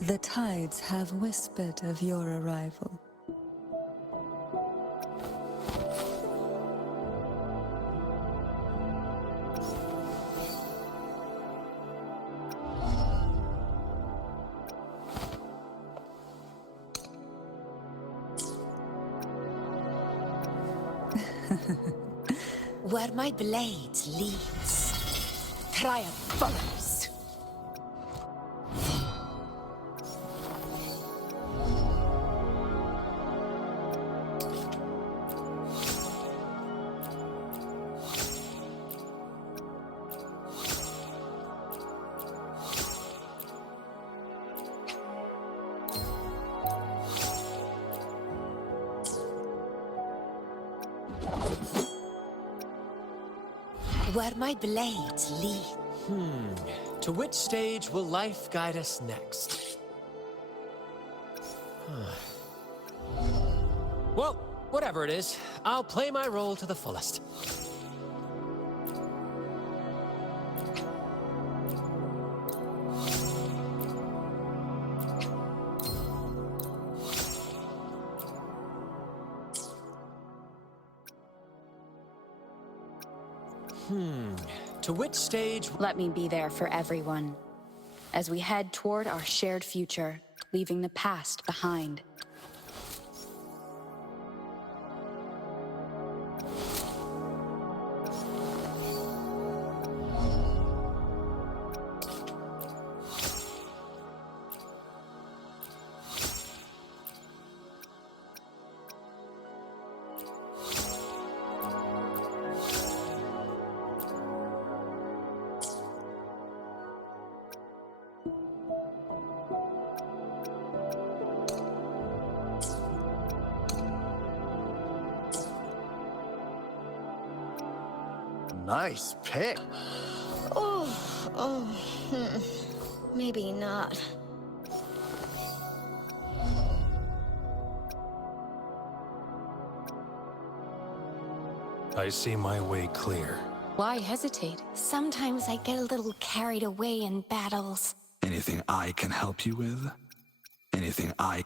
The tides have whispered of your arrival. Where my blade leads, triumph follows. Where my blade leads. To which stage will life guide us next? Well, whatever it is, I'll play my role to the fullest. To which stage? Let me be there for everyone, as we head toward our shared future, leaving the past behind. Nice pick. Maybe not. I see my way clear. Why hesitate? Sometimes I get a little carried away in battles. Anything I can help you with? Anything I...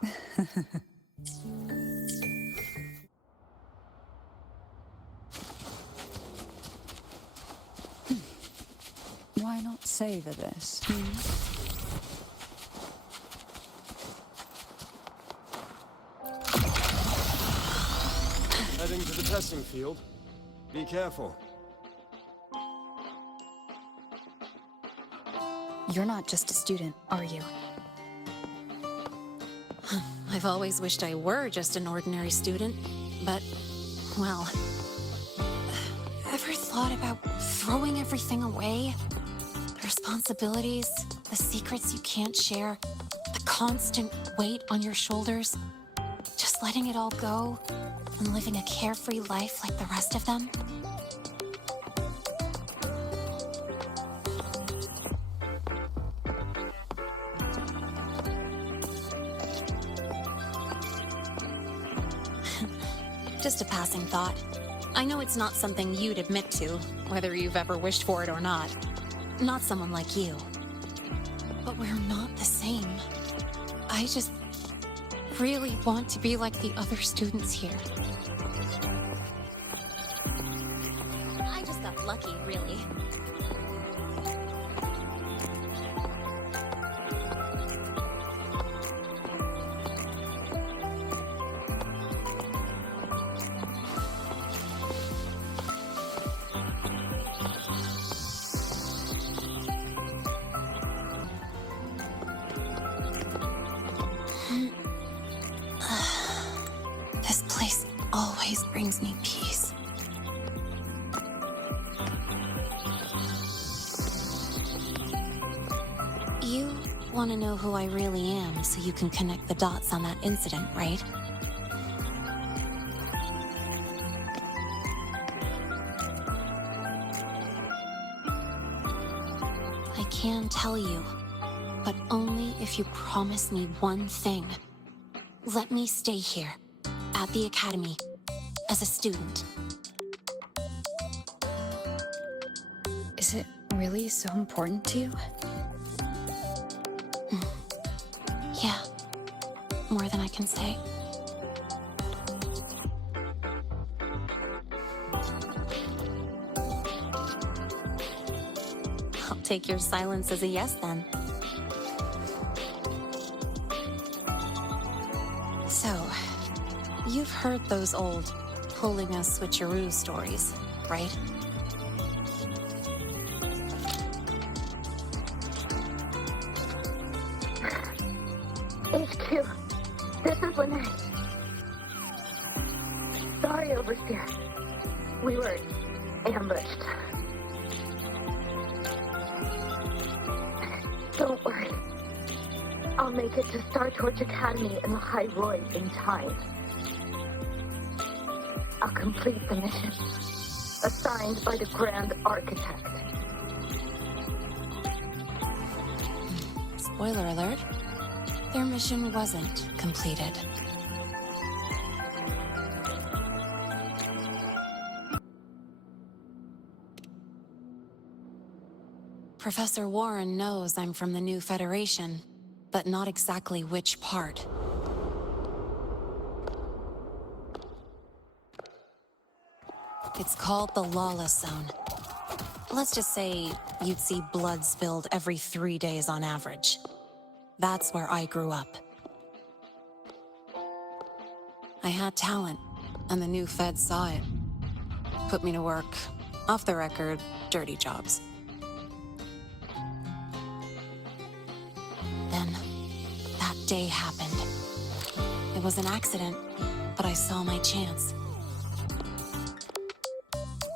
Why not savor this? Heading to the testing field. Be careful. You're not just a student, are you? I've always wished I were just an ordinary student, but, well... Ever thought about throwing everything away? The responsibilities, the secrets you can't share, the constant weight on your shoulders. Just letting it all go and living a carefree life like the rest of them? Just a passing thought. I know it's not something you'd admit to, whether you've ever wished for it or not. Not someone like you. But we're not the same. I just really want to be like the other students here. I just got lucky, really. This place always brings me peace. You want to know who I really am so you can connect the dots on that incident, right? I can tell you, but only if you promise me one thing. Let me stay here, at the academy, as a student. Is it really so important to you? Yeah, more than I can say. I'll take your silence as a yes, then. So, you've heard those old pulling a switcheroo stories, right? HQ, this is Lene. Sorry, Overseer. We were ambushed. Don't worry. I'll make it to 𝑡𝑜𝑑𝑎𝑦 Academy in the High Roy in time. I'll complete the mission assigned by the Grand Architect. Spoiler alert. Their mission wasn't completed. Professor Warren knows I'm from the new Federation, but not exactly which part. It's called the Lawless Zone. Let's just say you'd see blood spilled every 3 days on average. That's where I grew up. I had talent, and the new Fed saw it. Put me to work, off the record, dirty jobs. Then, that day happened. It was an accident, but I saw my chance.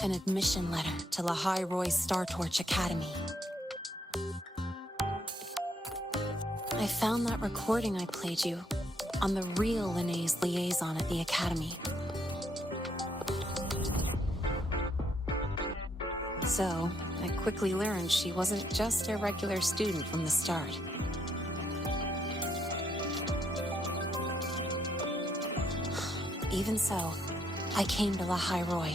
An admission letter to the High Roy 𝑡𝑜𝑑𝑎𝑦 Academy. I found that recording I played you on the real Lene's liaison at the Academy. So, I quickly learned she wasn't just a regular student from the start. Even so, I came to the High Roy.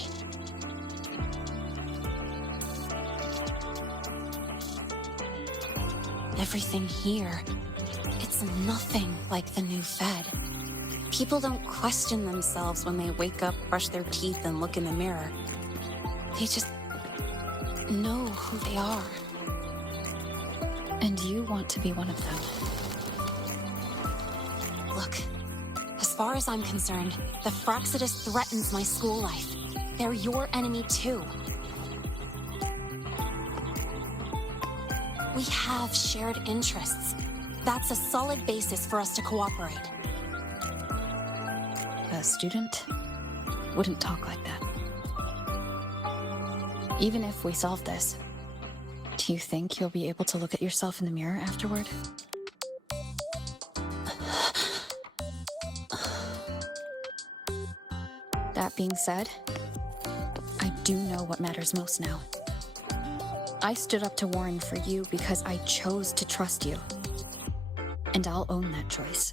Everything here, it's nothing like the new Fed. People don't question themselves when they wake up, brush their teeth, and look in the mirror. They just know who they are. And you want to be one of them. Look, as far as I'm concerned, the Fraxidus threatens my school life. They're your enemy too. We have shared interests. That's a solid basis for us to cooperate. A student wouldn't talk like that. Even if we solve this, do you think you'll be able to look at yourself in the mirror afterward? That being said, I do know what matters most now. I stood up to Warren for you because I chose to trust you. And I'll own that choice.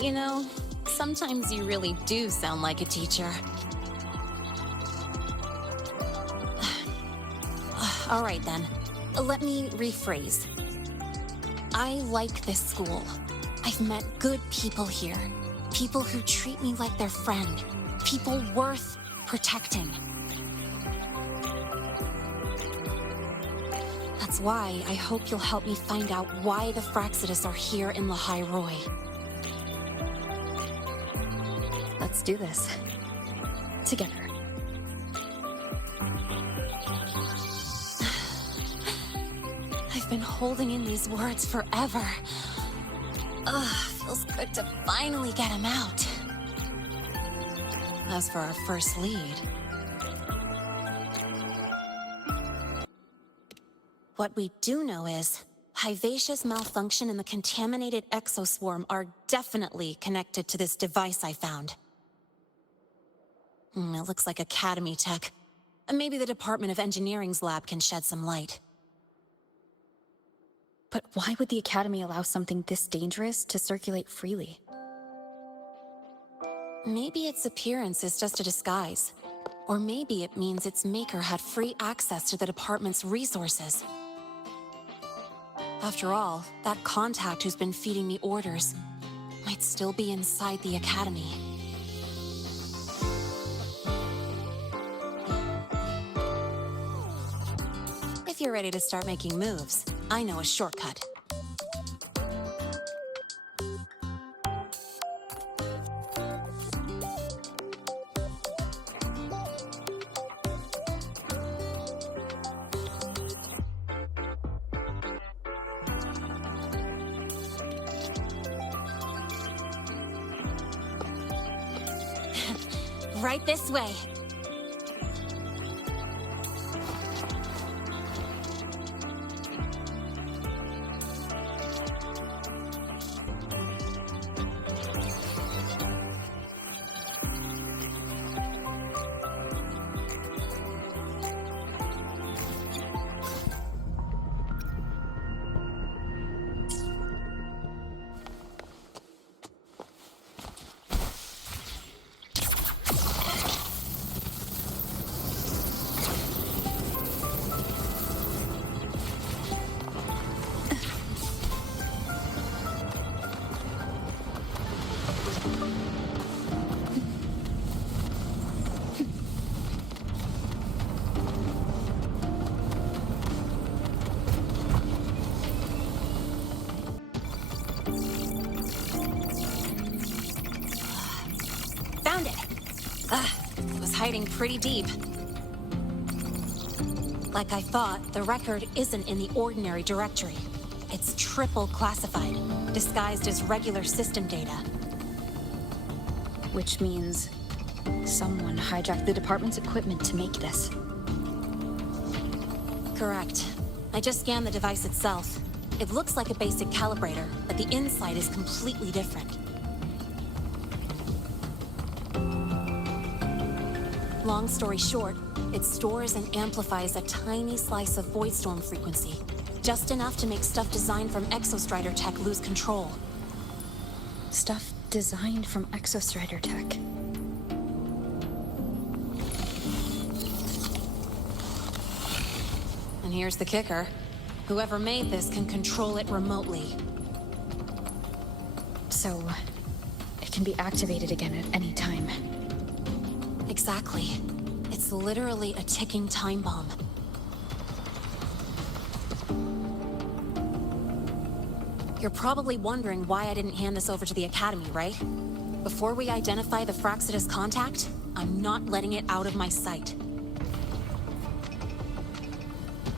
You know, sometimes you really do sound like a teacher. All right then, let me rephrase. I like this school. I've met good people here. People who treat me like their friend. People worth protecting. That's why I hope you'll help me find out why the Fraxidus are here in the High Roy. Let's do this. Together. I've been holding in these words forever. Ugh, feels good to finally get him out. As for our first lead, What we do know is, Hivacia's malfunction and the contaminated exoswarm are definitely connected to this device I found. It looks like Academy tech. Maybe the Department of Engineering's lab can shed some light. But why would the Academy allow something this dangerous to circulate freely? Maybe its appearance is just a disguise. Or maybe it means its maker had free access to the department's resources. After all, that contact who's been feeding me orders might still be inside the Academy. If you're ready to start making moves, I know a shortcut. Right this way. Found it! It was hiding pretty deep. Like I thought, the record isn't in the ordinary directory. It's triple classified, disguised as regular system data. Which means someone hijacked the department's equipment to make this. Correct. I just scanned the device itself. It looks like a basic calibrator, but the inside is completely different. Long story short, it stores and amplifies a tiny slice of voidstorm frequency, just enough to make stuff designed from Exostrider tech lose control. Stuff designed from Exostrider tech. And here's the kicker. Whoever made this can control it remotely. So, it can be activated again at any time. Exactly. It's literally a ticking time bomb. You're probably wondering why I didn't hand this over to the Academy, right? Before we identify the Fraxidus contact, I'm not letting it out of my sight.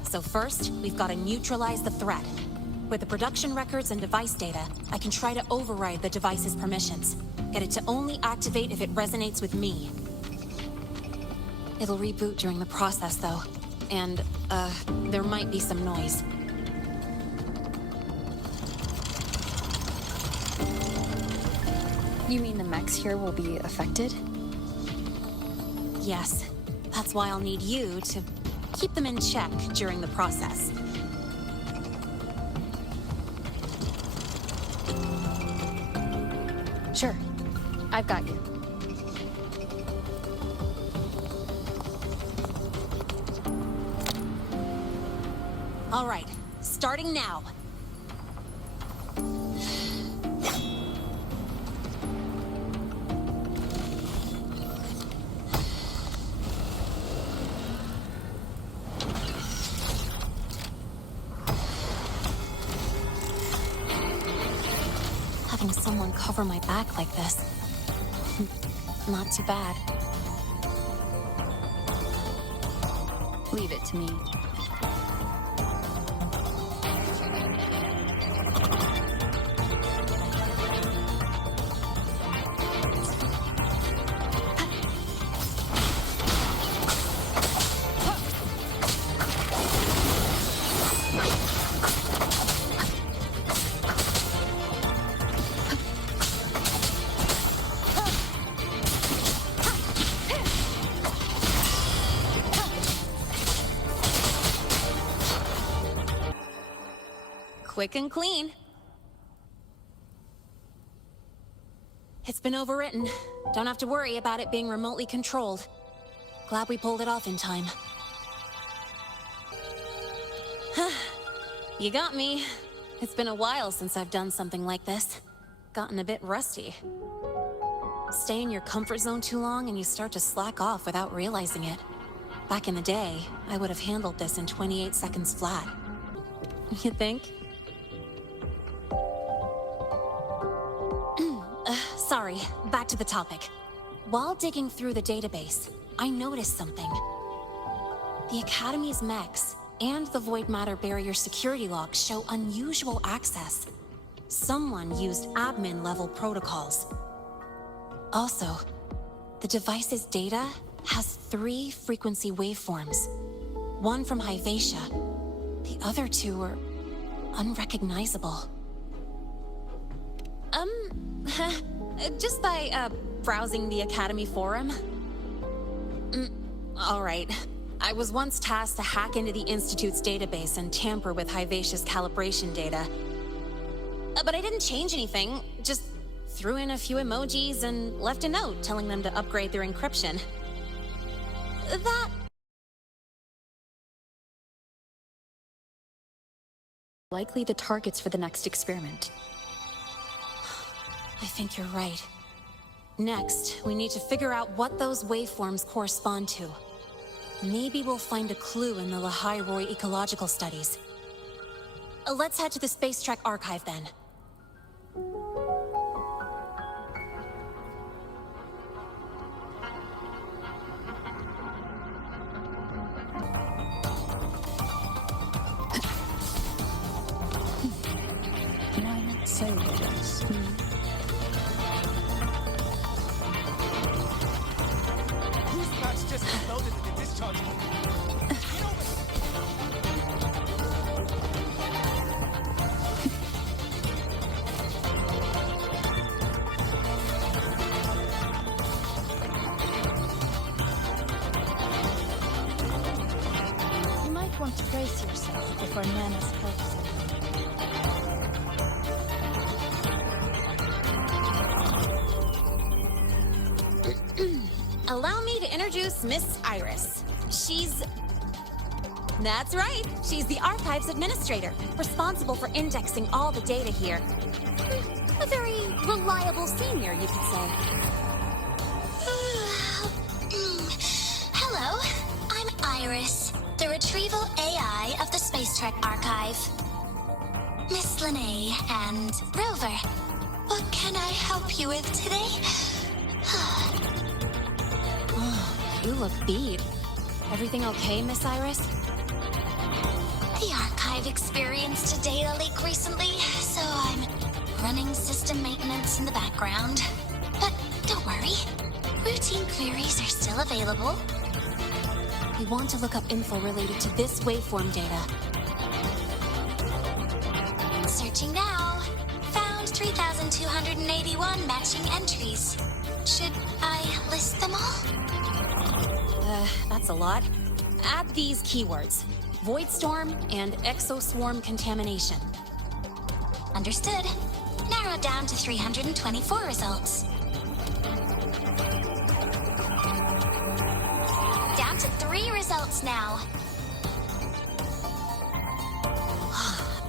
So first, we've got to neutralize the threat. With the production records and device data, I can try to override the device's permissions. Get it to only activate if it resonates with me. It'll reboot during the process, though. And, there might be some noise. You mean the mechs here will be affected? Yes. That's why I'll need you to keep them in check during the process. Sure. I've got you. All right, starting now. Having someone cover my back like this, not too bad. Leave it to me. Quick and clean. It's been overwritten. Don't have to worry about it being remotely controlled. Glad we pulled it off in time. You got me. It's been a while since I've done something like this. Gotten a bit rusty. Stay in your comfort zone too long and you start to slack off without realizing it. Back in the day, I would have handled this in 28 seconds flat. You think? Sorry, back to the topic. While digging through the database, I noticed something. The Academy's mechs and the void matter barrier security logs show unusual access. Someone used admin-level protocols. Also, the device's data has 3 frequency waveforms. One from Hyvatia. The other 2 are unrecognizable. Just by, browsing the Academy forum? Alright. I was once tasked to hack into the Institute's database and tamper with Hyvatia's calibration data. But I didn't change anything, just threw in a few emojis and left a note telling them to upgrade their encryption. That... Likely the targets for the next experiment. I think you're right. Next, we need to figure out what those waveforms correspond to. Maybe we'll find a clue in the 𝑡𝑜𝑑𝑎𝑦 ecological studies. Let's head to the Space Trek archive then. Why not say with us? That's just loaded in the discharge. You might want to brace yourself before Nana's helps you. Allow me to introduce Miss Iris. She's... That's right, she's the Archives Administrator, responsible for indexing all the data here. A very reliable senior, you could say. Hello, I'm Iris, the Retrieval AI of the Space Trek Archive. Miss Lene and Rover, what can I help you with today? You look beat. Everything okay, Miss Iris? The Archive experienced a data leak recently, so I'm running system maintenance in the background. But don't worry, routine queries are still available. We want to look up info related to this waveform data. Searching now. Found 3,281 matching entries. Should I list them all? That's a lot. Add these keywords: Void Storm and Exoswarm Contamination. Understood. Narrowed down to 324 results. Down to 3 results now.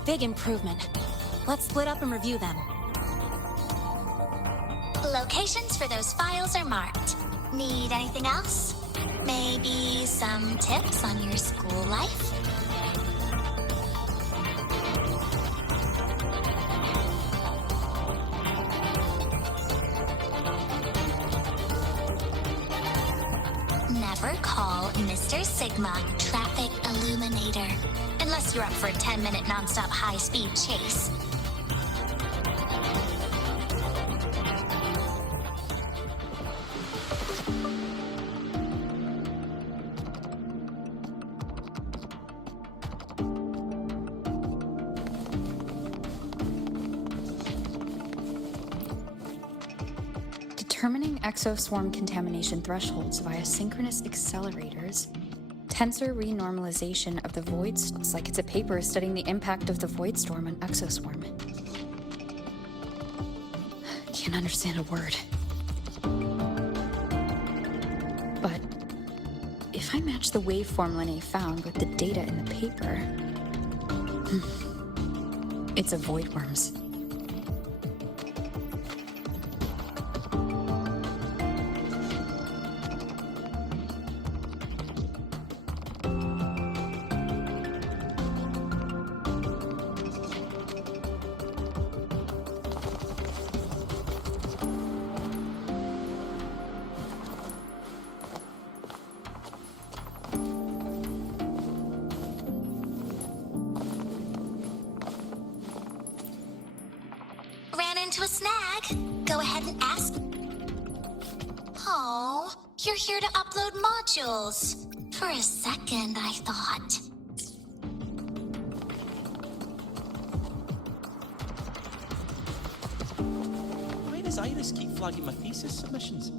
Big improvement. Let's split up and review them. Locations for those files are marked. Need anything else? Maybe some tips on your school life? Never call Mr. Sigma Traffic Illuminator, unless you're up for a 10-minute nonstop high-speed chase. Determining exoswarm contamination thresholds via synchronous accelerators Tensor renormalization of the void. Looks like it's a paper studying the impact of the void storm on exoswarm. Can't understand a word. But if I match the waveform Linnae found with the data in the paper, it's a voidworms. Ran into a snag. Go ahead and ask. Oh, you're here to upload modules. For a second, I thought. Why does Iris keep flagging my thesis submissions?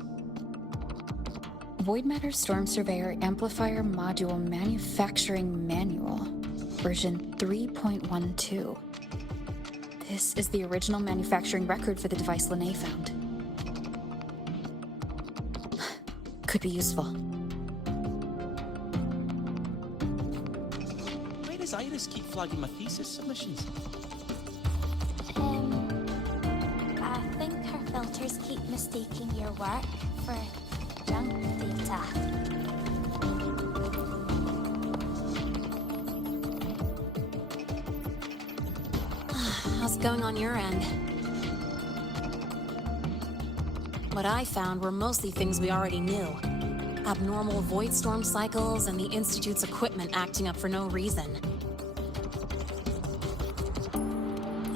Void Matter Storm Surveyor Amplifier Module Manufacturing Manual, version 3.12. This is the original manufacturing record for the device Linnae found. Could be useful. Why does Iris keep flagging my thesis submissions? I think her filters keep mistaking your work for junk data. How's it going on your end? What I found were mostly things we already knew. Abnormal void storm cycles and the Institute's equipment acting up for no reason.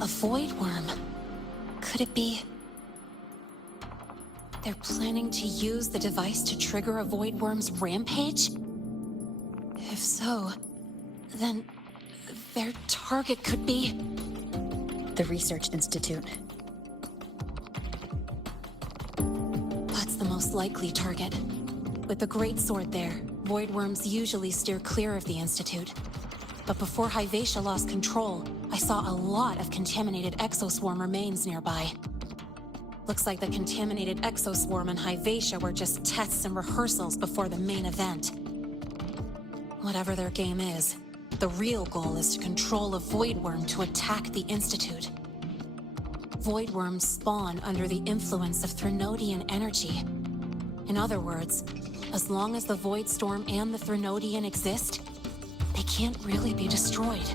A void worm. Could it be... they're planning to use the device to trigger a void worm's rampage? If so, then their target could be... The Research Institute. That's the most likely target. With the Great Sword there, void worms usually steer clear of the Institute. But before Hyvatia lost control, I saw a lot of contaminated exoswarm remains nearby. Looks like the contaminated exoswarm and Hyvatia were just tests and rehearsals before the main event. Whatever their game is, the real goal is to control a void worm to attack the Institute. Void worms spawn under the influence of Threnodian energy. In other words, as long as the void storm and the Threnodian exist, they can't really be destroyed.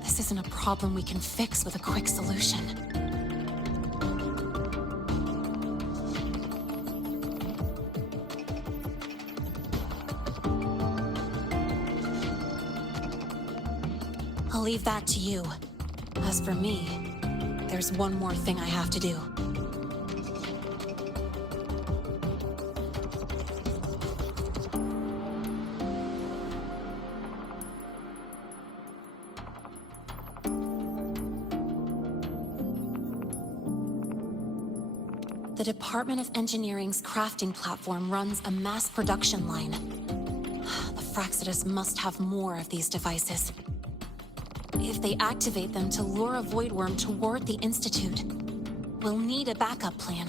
This isn't a problem we can fix with a quick solution. I'll leave that to you. As for me, there's one more thing I have to do. The Department of Engineering's crafting platform runs a mass production line. The Fraxidus must have more of these devices. If they activate them to lure a void worm toward the Institute, we'll need a backup plan.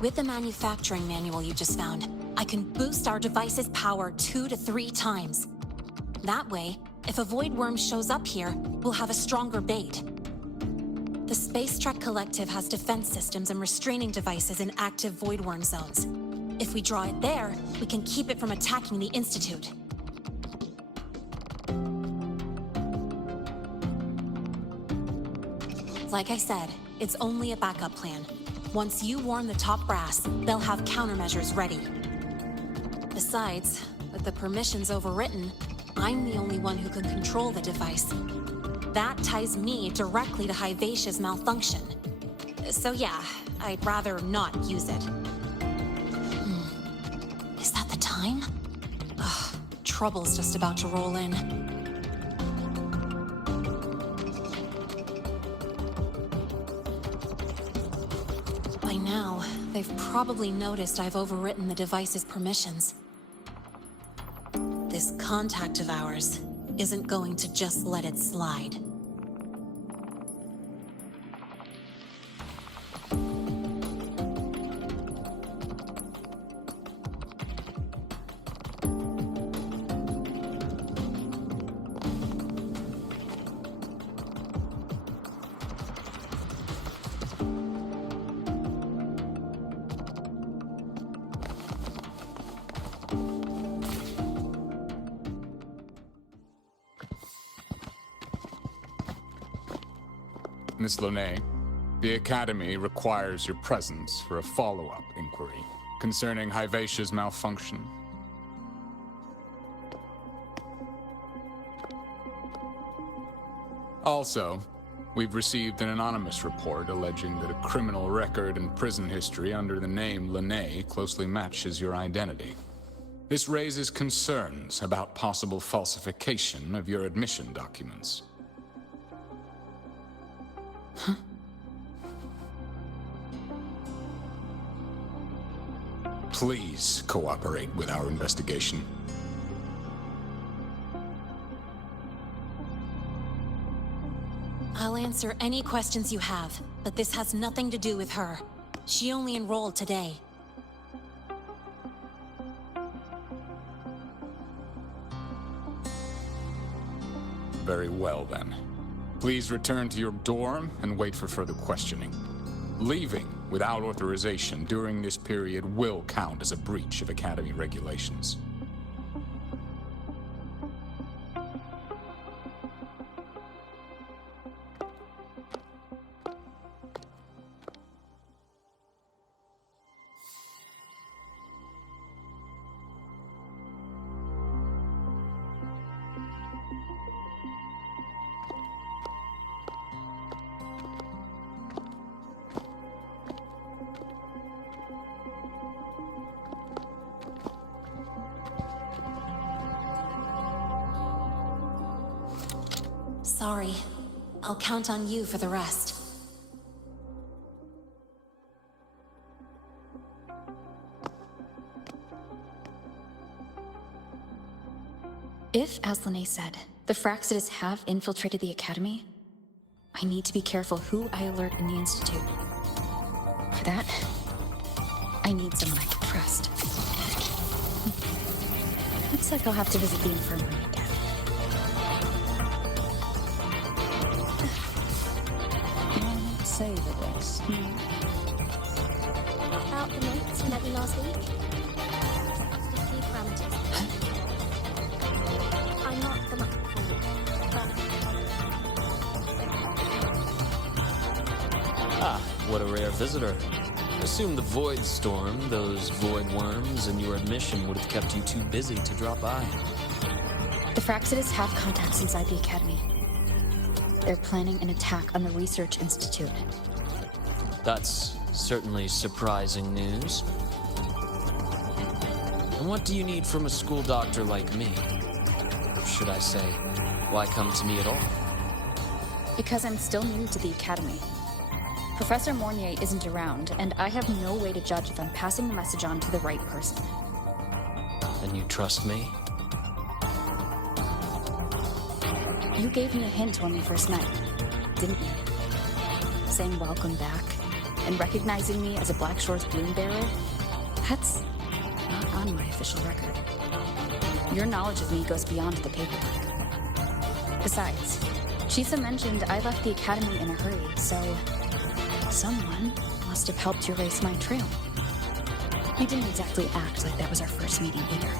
With the manufacturing manual you just found, I can boost our device's power 2 to 3 times. That way, if a void worm shows up here, we'll have a stronger bait. The Space Trek Collective has defense systems and restraining devices in active void worm zones. If we draw it there, we can keep it from attacking the Institute. Like I said, it's only a backup plan. Once you warn the top brass, they'll have countermeasures ready. Besides, with the permissions overwritten, I'm the only one who can control the device. That ties me directly to Hyvatia's malfunction. So yeah, I'd rather not use it. Is that the time? Ugh, trouble's just about to roll in. By now, They've probably noticed I've overwritten the device's permissions. This contact of ours isn't going to just let it slide. Miss Lene, the Academy requires your presence for a follow-up inquiry concerning Hyvacia's malfunction. Also, we've received an anonymous report alleging that a criminal record and prison history under the name Lene closely matches your identity. This raises concerns about possible falsification of your admission documents. Please cooperate with our investigation. I'll answer any questions you have, but this has nothing to do with her. She only enrolled today. Very well, then. Please return to your dorm and wait for further questioning. Leaving without authorization during this period will count as a breach of Academy regulations. Sorry. I'll count on you for the rest. If, as Lene said, the Fraxidus have infiltrated the Academy, I need to be careful who I alert in the Institute. For that, I need someone I can trust. Looks like I'll have to visit the infirmary again. Savor this. About the notes you met me last week? A few parameters. I'm not the much but... Ah, what a rare visitor. Assume the void storm, those void worms, and your admission would have kept you too busy to drop by. The Fraxidus have contacts inside the Academy. They're planning an attack on the Research Institute. That's certainly surprising news. And what do you need from a school doctor like me? Or should I say, why come to me at all? Because I'm still new to the Academy. Professor Mornier isn't around, and I have no way to judge if I'm passing the message on to the right person. And you trust me? You gave me a hint when we first met, didn't you? Saying welcome back, and recognizing me as a Black Shore's bloom bearer? That's not on my official record. Your knowledge of me goes beyond the paperwork. Besides, Chisa mentioned I left the Academy in a hurry, so someone must have helped you erase my trail. You didn't exactly act like that was our first meeting either.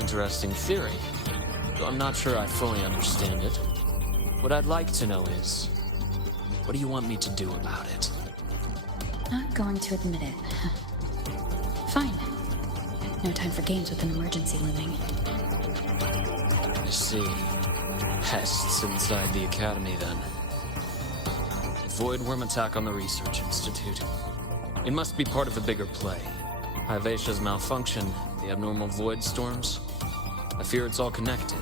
Interesting theory, though I'm not sure I fully understand it. What I'd like to know is, what do you want me to do about it? Not going to admit it. Fine. No time for games with an emergency looming. I see. Pests inside the Academy, then. Void worm attack on the Research Institute. It must be part of a bigger play. Hyvacia's malfunction, the abnormal void storms. I fear it's all connected.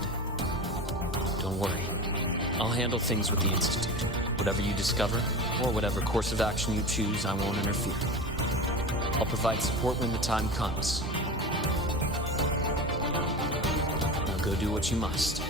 Don't worry. I'll handle things with the Institute. Whatever you discover, or whatever course of action you choose, I won't interfere. I'll provide support when the time comes. Now go do what you must.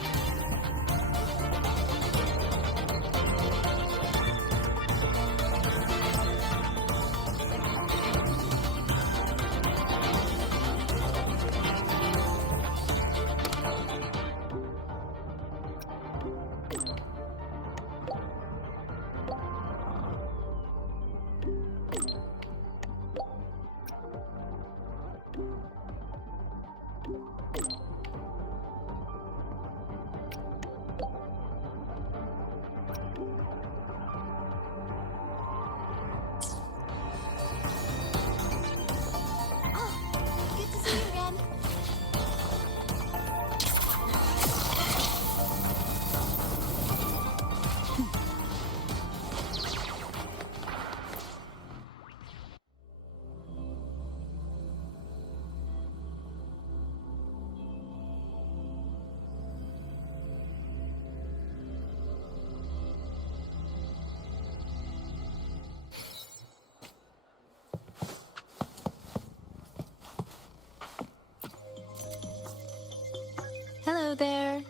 Hello there.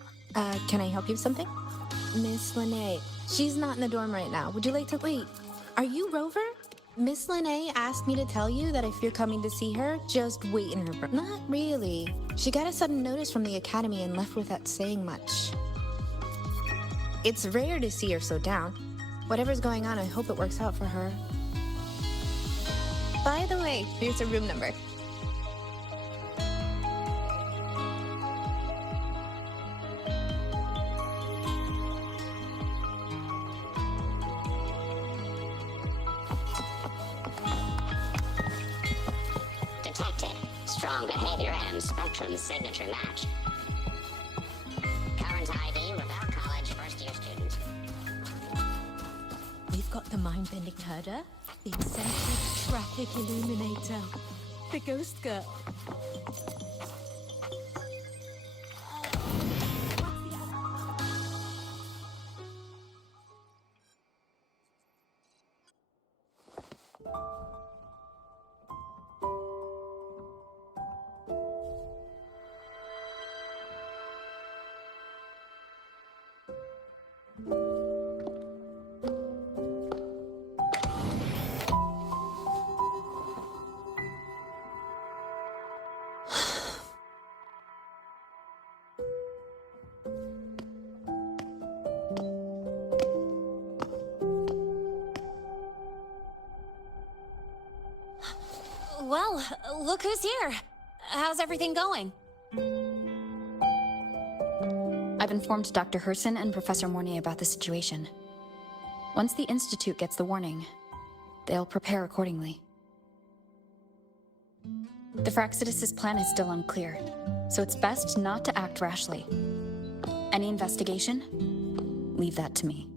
Can I help you with something? Miss Lene. She's not in the dorm right now. Would you like to wait? Are you Rover? Miss Lene asked me to tell you that if you're coming to see her, just wait in her room. Not really. She got a sudden notice from the academy and left without saying much. It's rare to see her so down. Whatever's going on, I hope it works out for her. By the way, here's her room number. Detected. Strong behavior and spectrum signature match. Current ID, Rebel College first-year student. We've got the mind-bending herder, the eccentric traffic illuminator, the ghost girl. Well, look who's here. How's everything going? I've informed Dr. Herson and Professor Mornay about the situation. Once the Institute gets the warning, they'll prepare accordingly. The Fraxidus' plan is still unclear, so it's best not to act rashly. Any investigation? Leave that to me.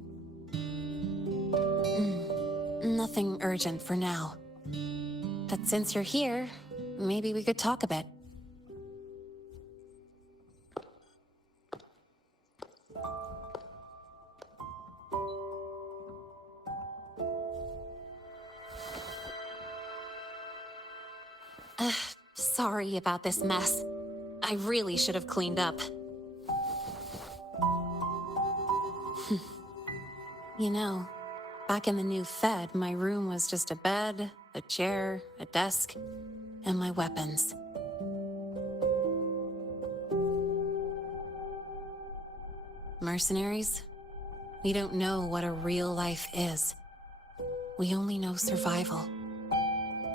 Nothing urgent for now. But since you're here, maybe we could talk a bit. Sorry about this mess. I really should have cleaned up. You know, back in the new Fed, my room was just a bed, a chair, a desk, and my weapons. Mercenaries? We don't know what a real life is. We only know survival.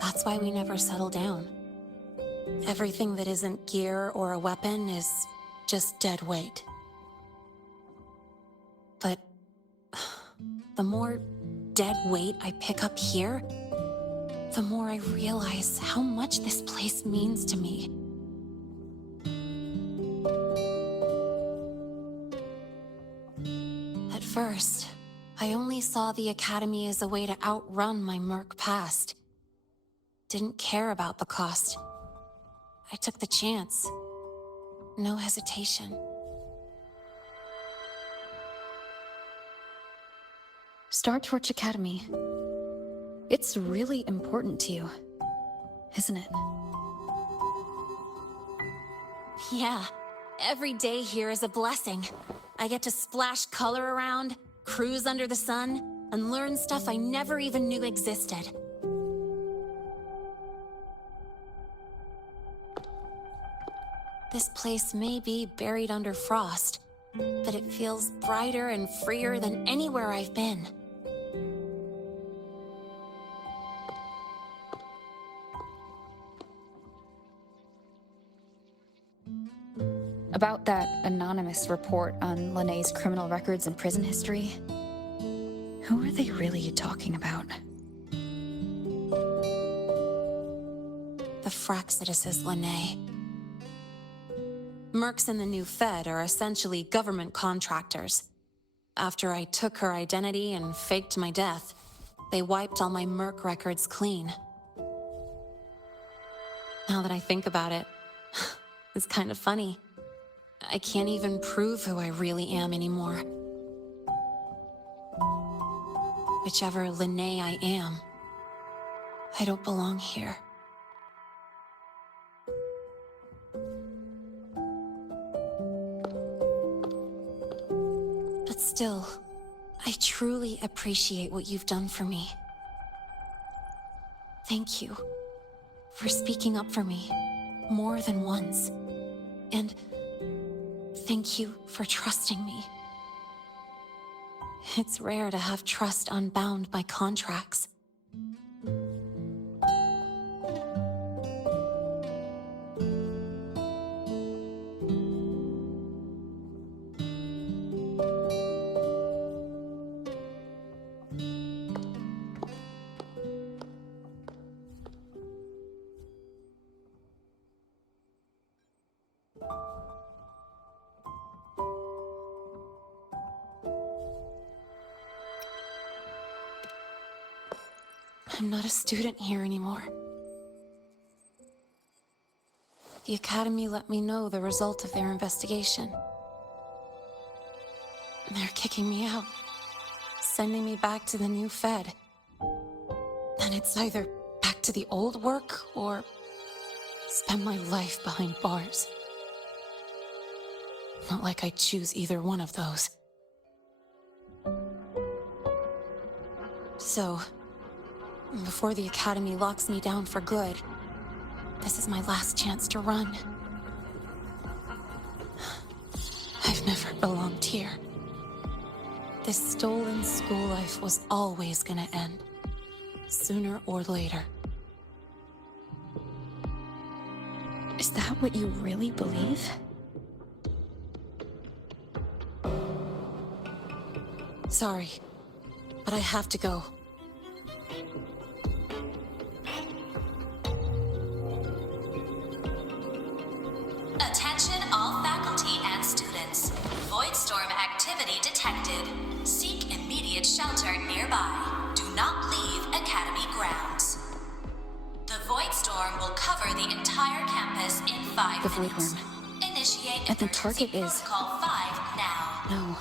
That's why we never settle down. Everything that isn't gear or a weapon is just dead weight. But the more dead weight I pick up here, the more I realize how much this place means to me. At first, I only saw the Academy as a way to outrun my murk past. Didn't care about the cost. I took the chance. No hesitation. Star Torch Academy. It's really important to you, isn't it? Yeah, every day here is a blessing. I get to splash color around, cruise under the sun, and learn stuff I never even knew existed. This place may be buried under frost, but it feels brighter and freer than anywhere I've been. About that anonymous report on Linnéa's criminal records and prison history, who are they really talking about? The Fraxidus Linné. Mercs in the new Fed are essentially government contractors. After I took her identity and faked my death, they wiped all my Merc records clean. Now that I think about it, it's kind of funny. I can't even prove who I really am anymore. Whichever Linné I am, I don't belong here. But still, I truly appreciate what you've done for me. Thank you for speaking up for me more than once. And thank you for trusting me. It's rare to have trust unbound by contracts. I'm not a student here anymore. The Academy let me know the result of their investigation. They're kicking me out, sending me back to the new Fed. And it's either back to the old work or spend my life behind bars. Not like I choose either one of those. So, before the Academy locks me down for good, this is my last chance to run. I've never belonged here. This stolen school life was always gonna end, sooner or later. Is that what you really believe? Sorry, but I have to go. Attention all faculty and students. Void storm activity detected. Seek immediate shelter nearby. Do not leave Academy grounds. The void storm will cover the entire campus in 5 The void minutes. worm. Initiate And the target is... Protocol 5 now. No.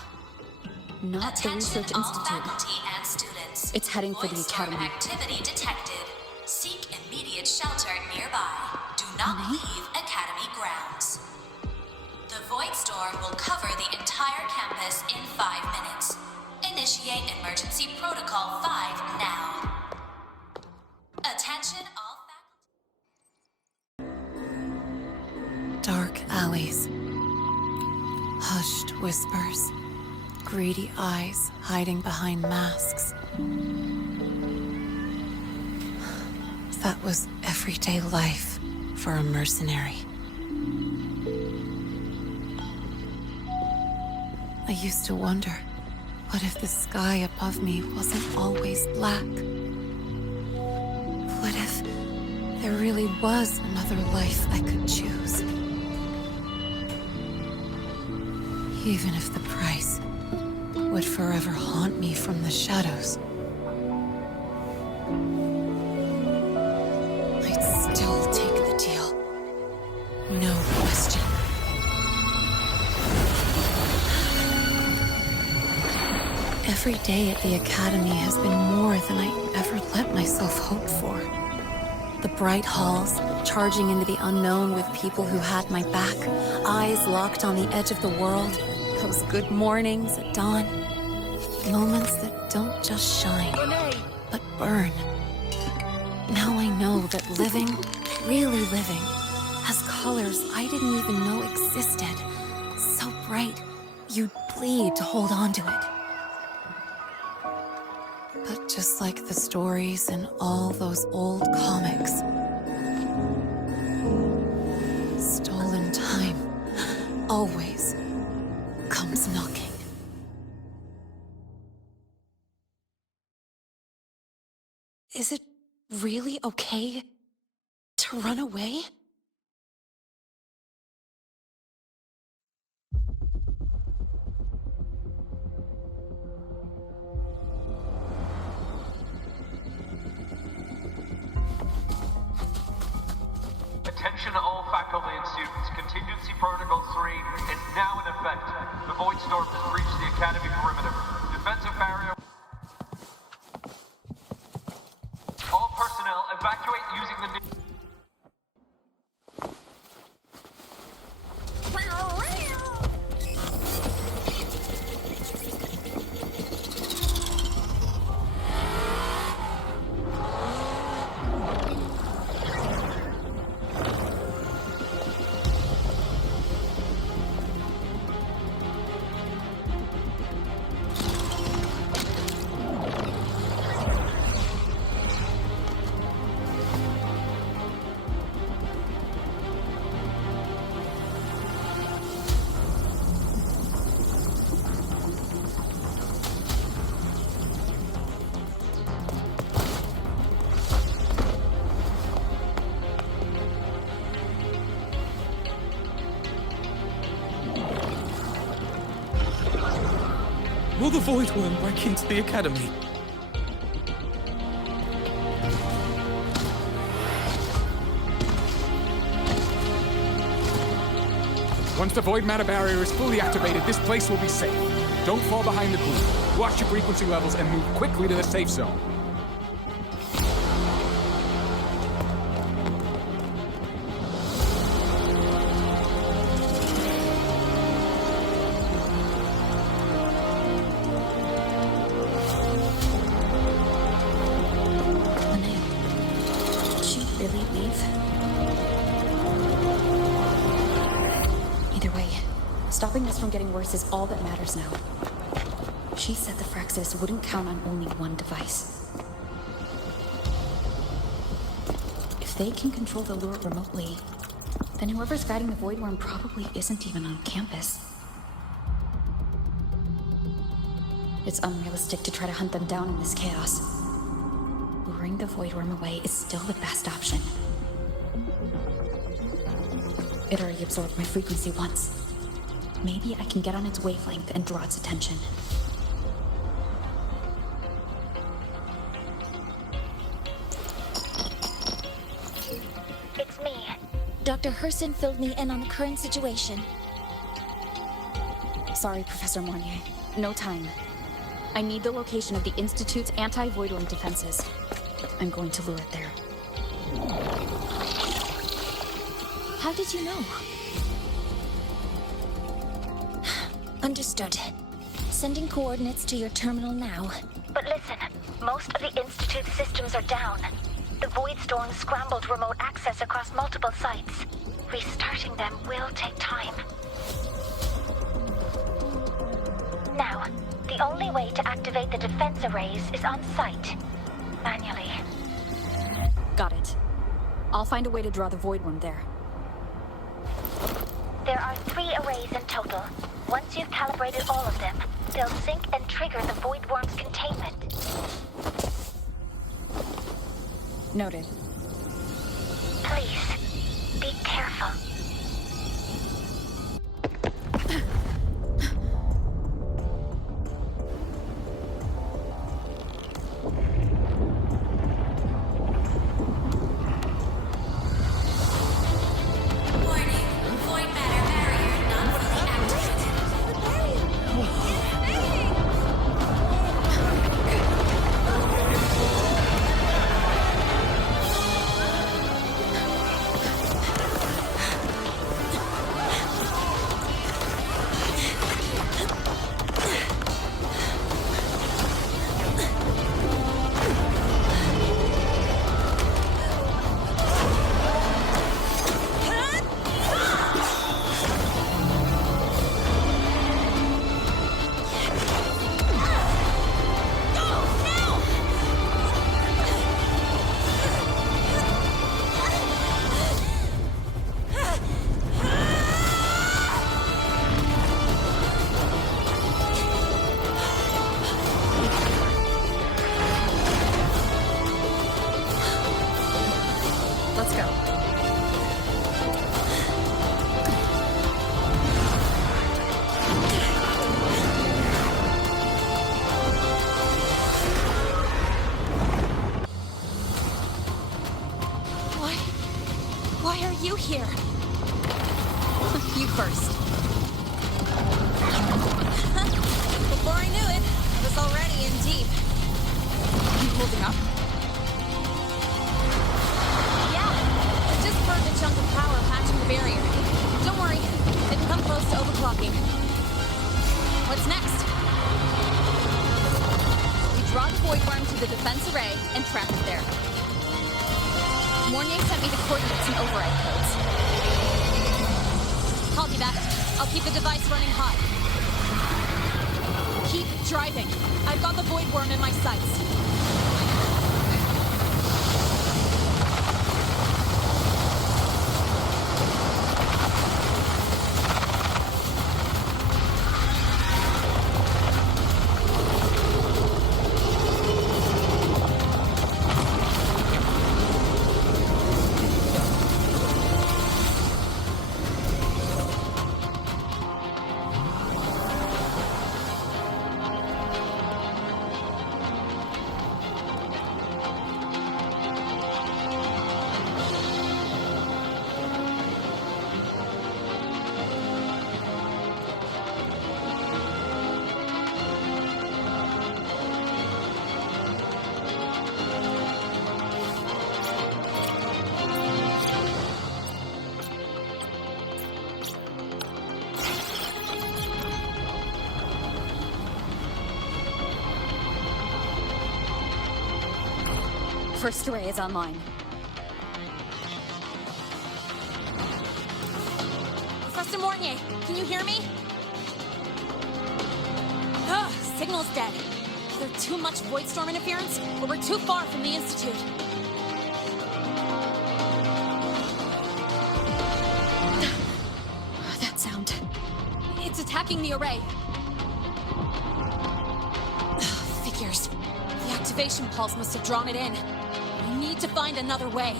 Not the Research all Institute. faculty and students. It's heading for the Void storm Academy. activity detected. Seek immediate shelter nearby. Do not leave Academy grounds. The void storm will cover the entire campus in 5 minutes. Initiate emergency protocol 5 now. Attention all Dark alleys. Hushed whispers. Greedy eyes hiding behind masks. That was everyday life for a mercenary. I used to wonder, what if the sky above me wasn't always black? What if there really was another life I could choose? Even if the price would forever haunt me from the shadows. I'd still take the deal. No question. Every day at the Academy has been more than I ever let myself hope for. The bright halls, charging into the unknown with people who had my back, eyes locked on the edge of the world, those good mornings at dawn, moments that don't just shine, but burn. Now I know that living, really living, has colors I didn't even know existed. So bright, you'd bleed to hold on to it. But just like the stories in all those old comics, stolen time always comes knocking. Is it really okay to run away? Attention all faculty and students. Contingency Protocol 3 is now in effect. The Void Storm has breached the Academy perimeter. Defensive barrier. All personnel evacuate using the... Will the Void Worm break into the Academy? Once the void matter barrier is fully activated, this place will be safe. Don't fall behind the group. Watch your frequency levels and move quickly to the safe zone. Stopping this from getting worse is all that matters now. She said the Phyrexis wouldn't count on only one device. If they can control the lure remotely, then whoever's guiding the Void Worm probably isn't even on campus. It's unrealistic to try to hunt them down in this chaos. Luring the Void Worm away is still the best option. It already absorbed my frequency once. Maybe I can get on its wavelength and draw its attention. It's me. Dr. Herson filled me in on the current situation. Sorry, Professor Mournier. No time. I need the location of the Institute's anti-Void Worm defenses. I'm going to lure it there. How did you know? Understood. Sending coordinates to your terminal now. But listen, most of the Institute's systems are down. The Void Storm scrambled remote access across multiple sites. Restarting them will take time. Now, the only way to activate the defense arrays is on site. Manually. Got it. I'll find a way to draw the Void Worm there. There are 3 arrays in total. Once you've calibrated all of them, they'll sync and trigger the Void Worm's containment. Noted. Please, be careful. are you here? You first. Before I knew it, I was already in deep. You holding up? Yeah. I just burned a chunk of power patching the barrier. Don't worry. They've come close to overclocking. What's next? We draw the void worm to the defense array and trap it there. Mornier sent me the coordinates and override codes. Copy that. I'll keep the device running hot. Keep driving. I've got the void worm in my sights. First array is online. Professor Mornier, can you hear me? Ugh, signal's dead. Either too much void storm interference, or we're too far from the Institute. That sound. It's attacking the array. Figures. The activation pulse must have drawn it in. We need to find another way.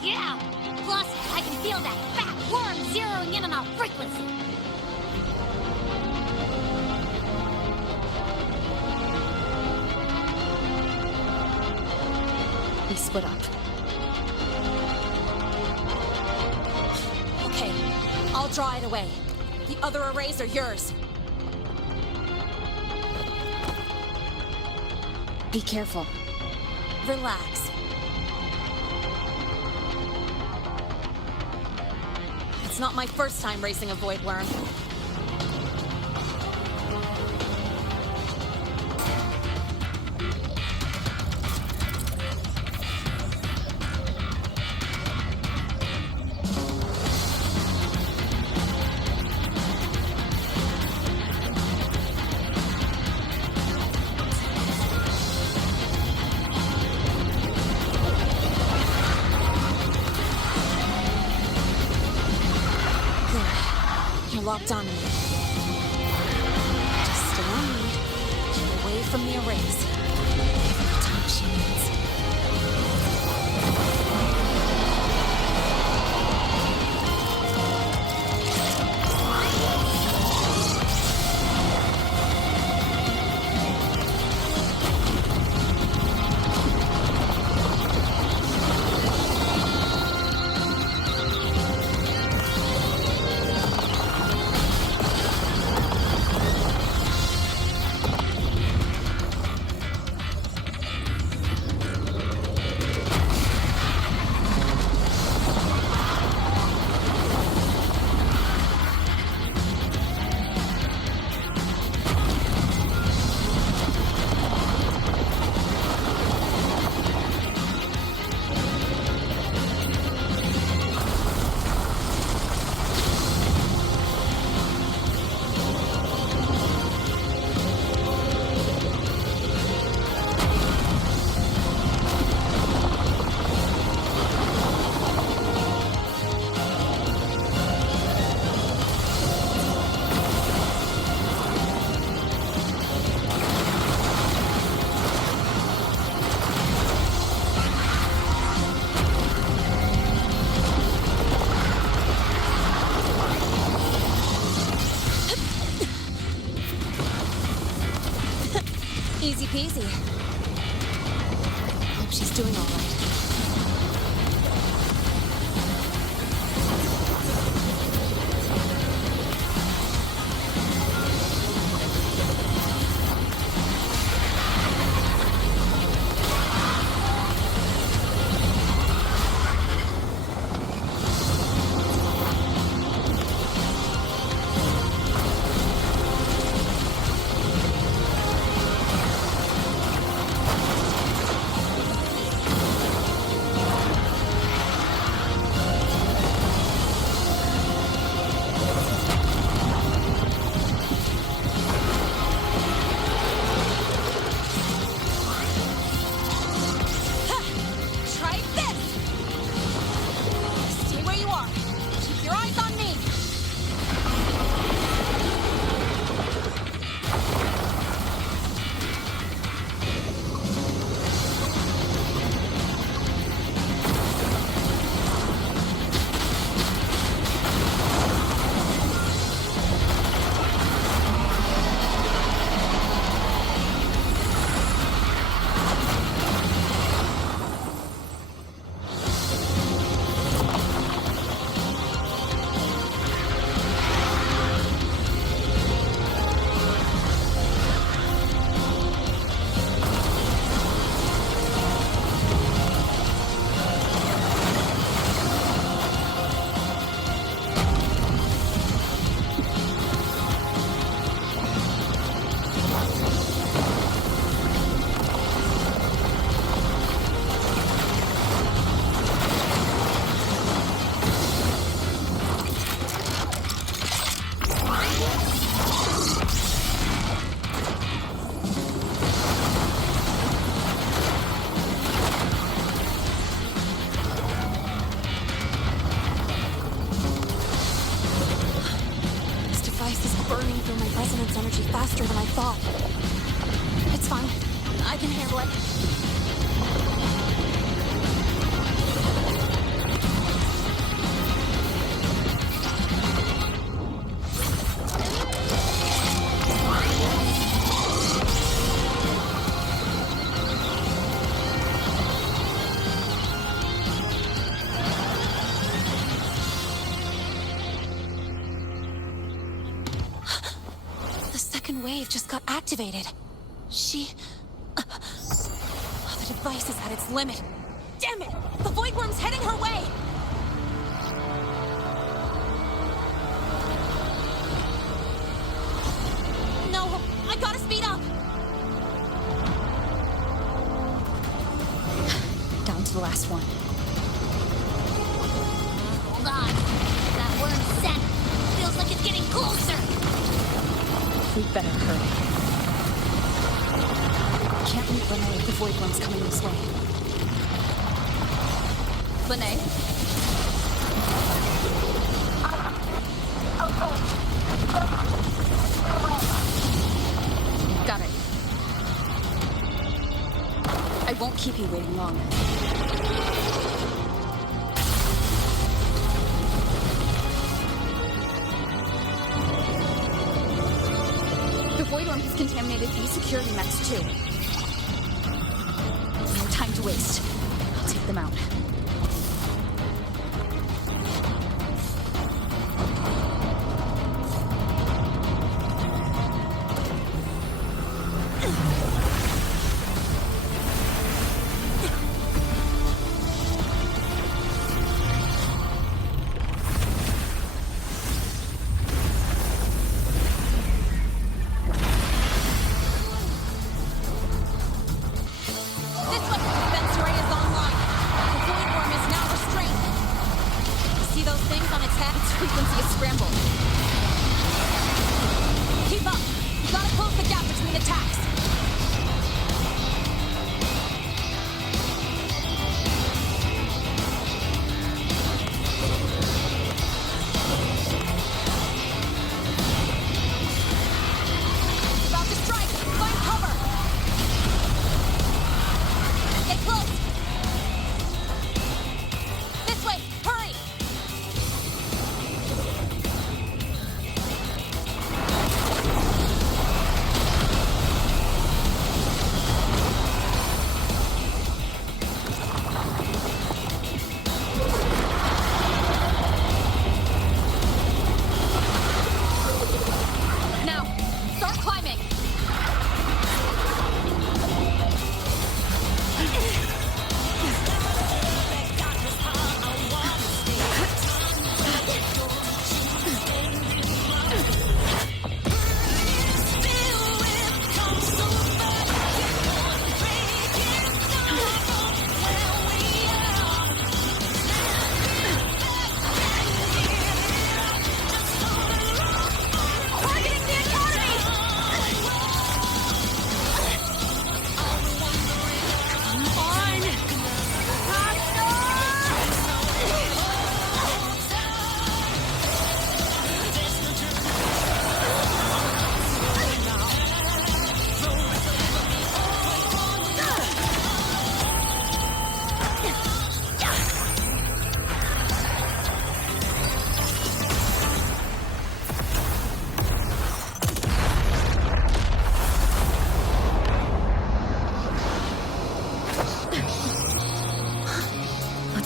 Yeah! Plus, I can feel that fat worm zeroing in on our frequency. We split up. Okay, I'll draw it away. The other arrays are yours. Be careful. Relax. It's not my first time racing a void worm. Locked on me. Just stay on me. Keep away from the arrays. Every time she needs. Easy peasy. Hope she's doing all right. its energy faster than I thought. It's fine. I can handle it. Wave just got activated. The device is at its limit. Damn it! The Void Worm's heading her way! No, I gotta speed up! Down to the last one. Hold on. That worm's scent feels like it's getting closer. We'd better hurry. Can't leave Lene if the Void Worm's coming this way. Lene? Got it. I won't keep you waiting long. The Void Worm has contaminated these security mechs too. No time to waste. I'll take them out.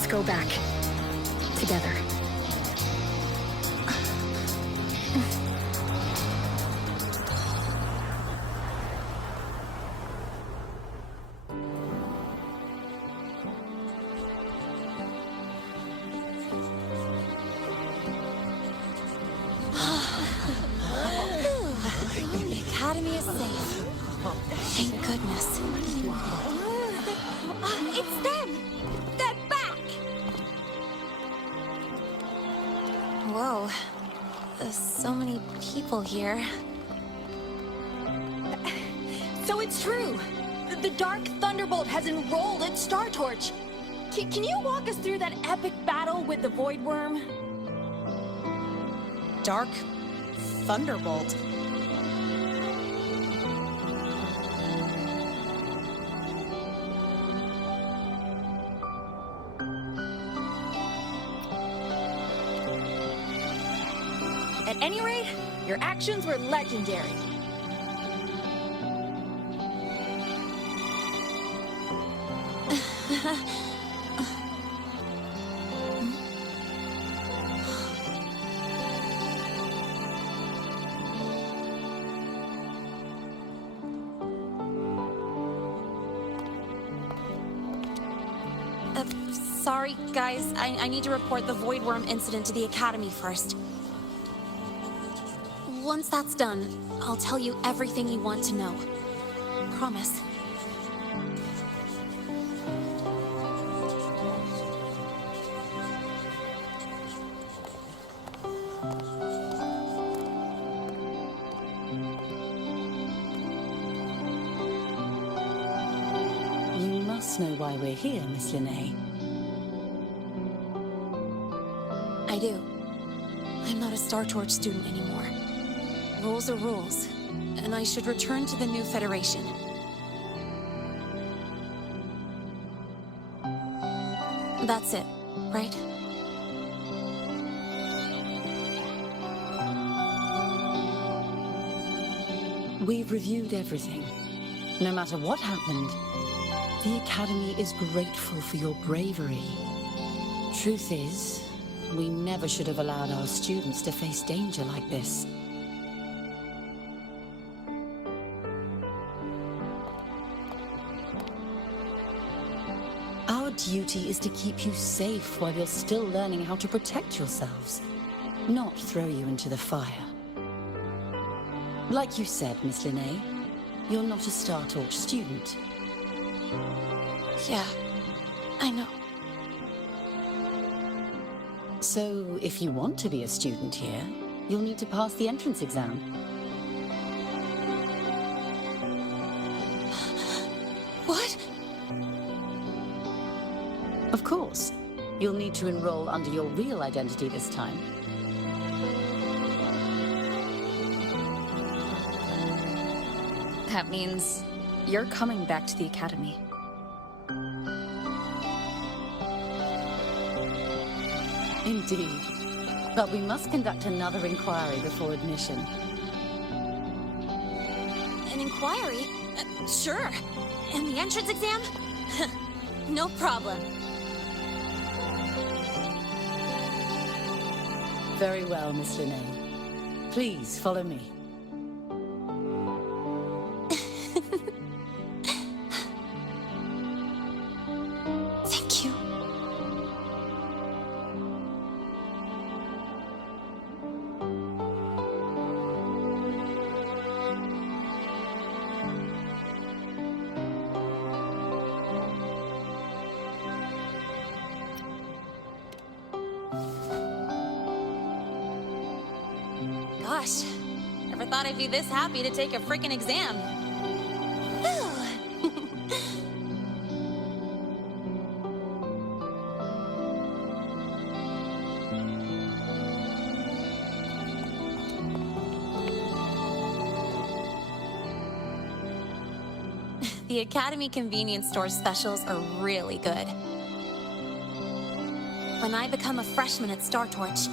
Go back. Together. The Academy is safe. Thank goodness. It's them! They're back! Whoa. There's so many people here. So it's true. The Dark Thunderbolt has enrolled at Star Torch. Can you walk us through that epic battle with the Void Worm? Dark Thunderbolt? At any rate, your actions were legendary. Sorry, guys. I need to report the Void Worm incident to the Academy first. Once that's done, I'll tell you everything you want to know. Promise. You must know why we're here, Miss Linnea. I do. I'm not a Star Torch student anymore. Rules are rules, and I should return to the new Federation. That's it, right? We've reviewed everything. No matter what happened, the Academy is grateful for your bravery. Truth is, we never should have allowed our students to face danger like this. Our duty is to keep you safe while you're still learning how to protect yourselves, not throw you into the fire. Like you said, Miss Linnea, you're not a Star Torch student. Yeah, I know. So, if you want to be a student here, you'll need to pass the entrance exam. What? Of course. You'll need to enroll under your real identity this time. That means you're coming back to the Academy. Indeed. But we must conduct another inquiry before admission. An inquiry? Sure. And the entrance exam? No problem. Very well, Miss Linnea. Please follow me. Thank you. Gosh, never thought I'd be this happy to take a freaking exam. The Academy convenience store specials are really good. When I become a freshman at Star Torch,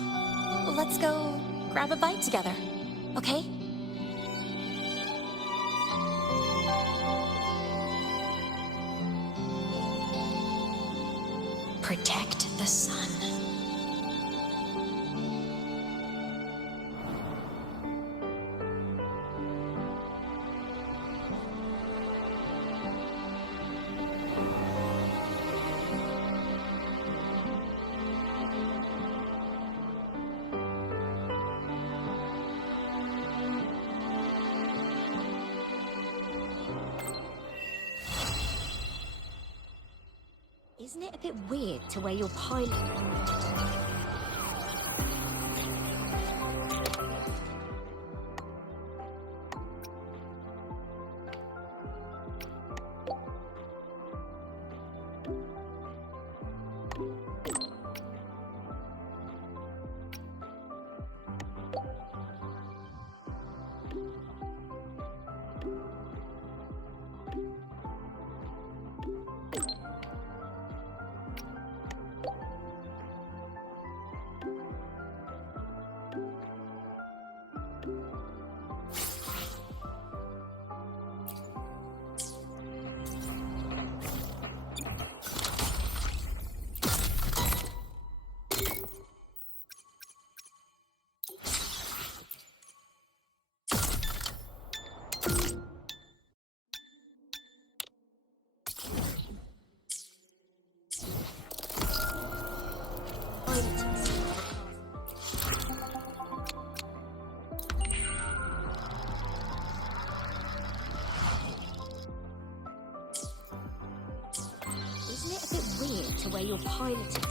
let's go grab a bite together, okay? Protect the sun. Isn't it a bit weird to wear your pilot? you're piloting.